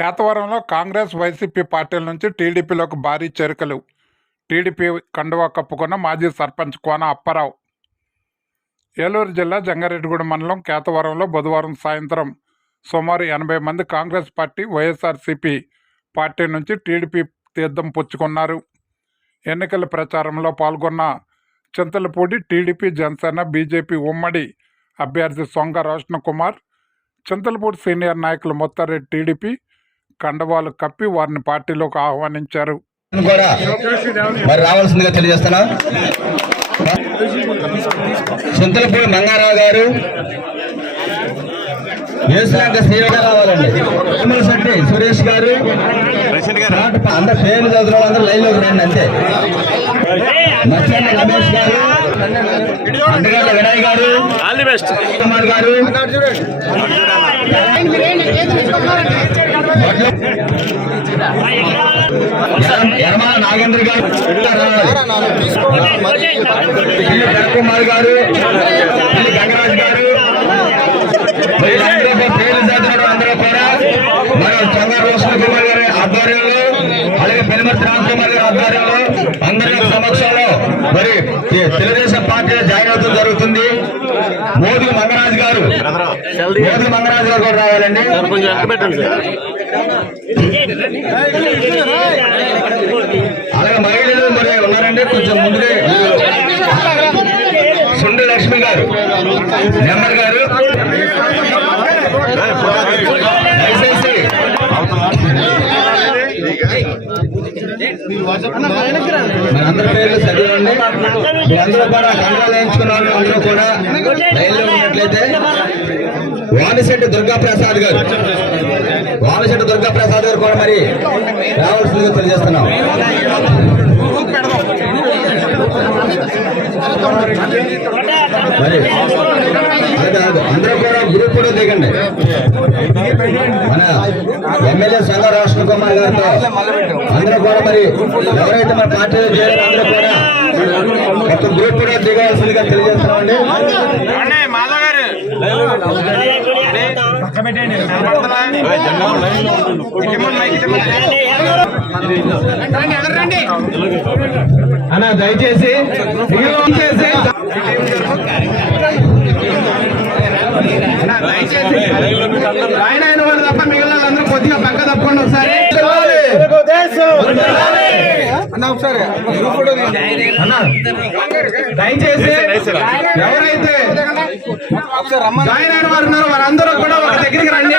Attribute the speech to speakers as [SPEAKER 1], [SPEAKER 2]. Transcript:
[SPEAKER 1] కేతవరంలో Congress YCP పార్టీల నుంచి టీడీపీలోకి భారీ చేరికలు. టీడీపీ కండువా కప్పుకున్న మాజీ సర్పంచ్ కోన అప్పారావు. ఏలూరు జిల్లా జంగారెడ్డిగూడ మండలం కేతవరంలో బుధవారం సాయంత్రం సుమారు ఎనభై మంది కాంగ్రెస్ పార్టీ వైఎస్ఆర్సీపీ పార్టీ నుంచి టీడీపీ తీర్థం పుచ్చుకున్నారు. ఎన్నికల ప్రచారంలో పాల్గొన్న చింతలపూడి టీడీపీ జనసేన బీజేపీ ఉమ్మడి అభ్యర్థి సొంగ రోషన్ కుమార్ చింతలపూడి సీనియర్ నాయకులు మొత్తారెడ్డి టీడీపీ కండవాలు కప్పి వారిని పార్టీలోకి ఆహ్వానించారు.
[SPEAKER 2] మరి రావాల్సిందిగా తెలియజేస్తున్నా. చింతలపూడి మంగారావు గారు వేసినాక శ్రీగా రావాలండి. శెట్టి సురేష్ గారు అందరు లైన్లోకి రండి అంతే. రమేష్ గారు అండగడ్డ వినయ్ గారు
[SPEAKER 3] ఆల్ ది బెస్ట్.
[SPEAKER 2] కుమార్ గారు ఎర్ర- నాగేంద్ర గారు పిల్లి కుమార్ గారు గంగరాజ్ గారు పేరు కూడా అందరూ కూడా మన చంద్ర రోషన్ కుమార్ గారి ఆధ్వర్యంలో అలాగే పెనుమతి రామకుమార్ గారి ఆధ్వర్యంలో అందరి సమక్షంలో మరి తెలుగుదేశం పార్టీలో జాయిన్ అవుతుంది జరుగుతుంది. మోదీ మంగరాజు గారు మోదీ మంగరాజు గారు కూడా రావాలండి. అలాగే మహిళలు మరి ఉన్నారంటే కొంచెం ముందుగా సుండి లక్ష్మి గారు. నెంబర్ గారు. దయచేసి. పేర్లు చదివండి. అందరూ కూడా కండాలు వేయించుకున్న వాళ్ళు అందరూ కూడా. రైల్లో ఉన్నట్లయితే. వాణిశెట్టి దుర్గా ప్రసాద్ గారు. వానిశెట్టి దుర్గా ప్రసాద్ గారు కూడా మరి రావాల్సిందిగా తెలియజేస్తున్నాం. మరి అందరూ కూడా గ్రూప్ కూడా దిగండి. మన ఎమ్మెల్యే సంఘ రాష్ట్ర కుమార్ గారితో అందరూ కూడా మరి ఎవరైతే మన పార్టీలో చేయాలి అందరూ కూడా ఒక గ్రూప్ కూడా దిగాల్సిందిగా దిగవలసిందిగా అన్న దయచేసి దయచేసి ఆయన అయిన వాళ్ళు తప్ప మిగిలిన వాళ్ళందరూ కొద్దిగా అన్న ఒకసారి. అన్న దయచేసి ఎవరైతే జాయిన్ అయిన వారు ఉన్నారో. వారందరూ కూడా ఒక దగ్గరికి రండి.